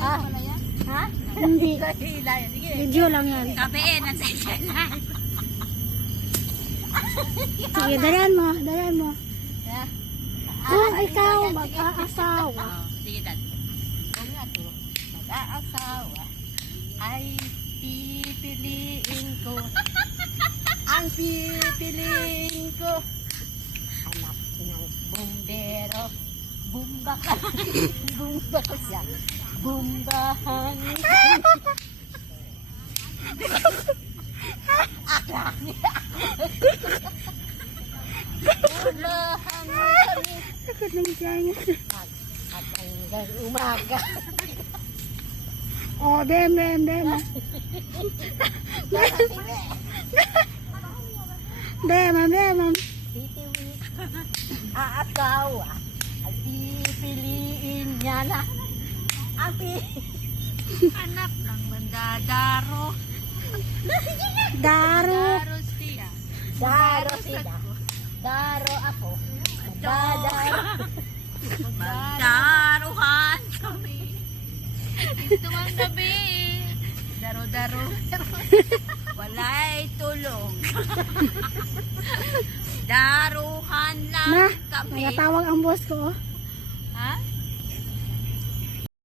pala yan? Ha? Hindi. Hila yan. Sige. Video lang yan. Kapein, ang sensyanan. Sige, dalian mo. Dalian mo. Ha? Kung ikaw mag-aasawa. Sige, dad. Kung ako mag-aasawa, ay pipiliin ko. Ang pipiliin ko. Anak ng bumbero. Bumba ka. Bumba ka siya. Bumbahan. Akla niya. Bumbahan kami. Takot lang siya. At hanggang umaga. Oh, dem. Dem. Titiwi. Aasawa. At pipiliin niya na. Ang Anak ng mandadaro. Daro. Daro siya. Daro sila. Daro ako. Daro. Magdaruhan kami. Ito ang gabi. Daro-daro. Walay tulong. Daruhan lang Na, kami. nagtawag ang boss ko. Oh. Ha?